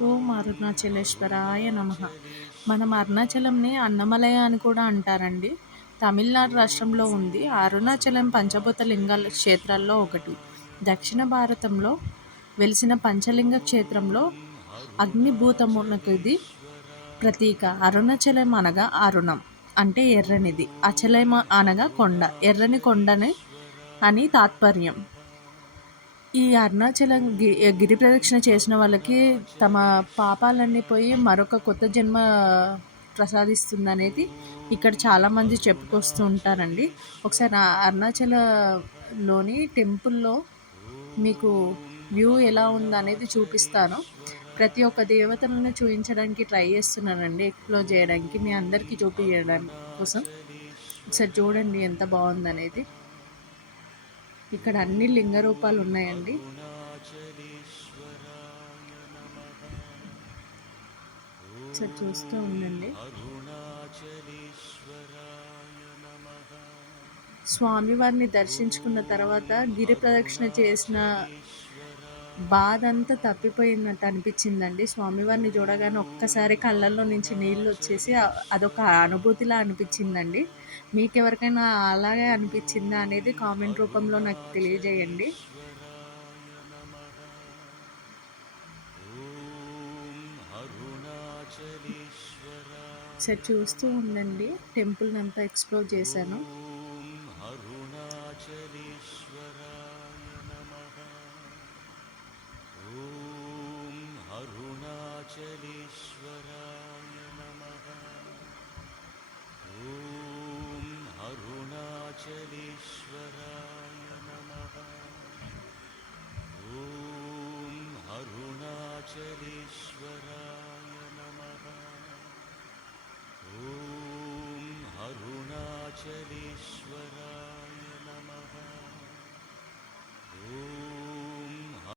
ఓం అరుణాచలేశ్వరాయ నమః. మనం అరుణాచలంని అన్నమలై అని కూడా అంటారండి. తమిళనాడు రాష్ట్రంలో ఉంది. అరుణాచలం పంచభూత లింగాల క్షేత్రాల్లో ఒకటి. దక్షిణ భారతంలో వెలిసిన పంచలింగ క్షేత్రంలో అగ్నిభూతమునకు ఇది ప్రతీక. అరుణాచలం అనగా అరుణం అంటే ఎర్రనిది. అచలం అనగా కొండ, ఎర్రని కొండని అని తాత్పర్యం. ఈ అరుణాచలం గిరి ప్రదక్షిణ చేసిన వాళ్ళకి తమ పాపాలన్నీ పోయి మరొక కొత్త జన్మ ప్రసాదిస్తుందనేది ఇక్కడ చాలామంది చెప్పుకొస్తూ ఉంటారండి. ఒకసారి అరుణాచలలోని టెంపుల్‌లో మీకు వ్యూ ఎలా ఉందనేది చూపిస్తాను. ప్రతి ఒక్క దేవతలను చూయించడానికి ట్రై చేస్తున్నానండి. ఎక్స్‌ప్లోర్ చేయడానికి, మీ అందరికీ చూపియడం కోసం. ఒకసారి చూడండి ఎంత బావుందనేది. ఇక్కడ అన్ని లింగ రూపాలు ఉన్నాయండి. ఒకసారి చూస్తూ ఉండండి. స్వామివారిని దర్శించుకున్న తర్వాత గిరి ప్రదక్షిణ చేసిన బాధంతా తప్పిపోయినట్టు అనిపించిందండి. స్వామివారిని చూడగానే ఒక్కసారి కళ్ళల్లో నుంచి నీళ్ళు వచ్చేసి అదొక అనుభూతిలా అనిపించిందండి. మీకెవరికైనా అలాగే అనిపించిందా అనేది కామెంట్ రూపంలో నాకు తెలియజేయండి. ఒకసారి చూస్తూ ఉండండి. టెంపుల్‌ని అంతా ఎక్స్‌ప్లోర్ చేశాను. अरुणाचलेश्वराय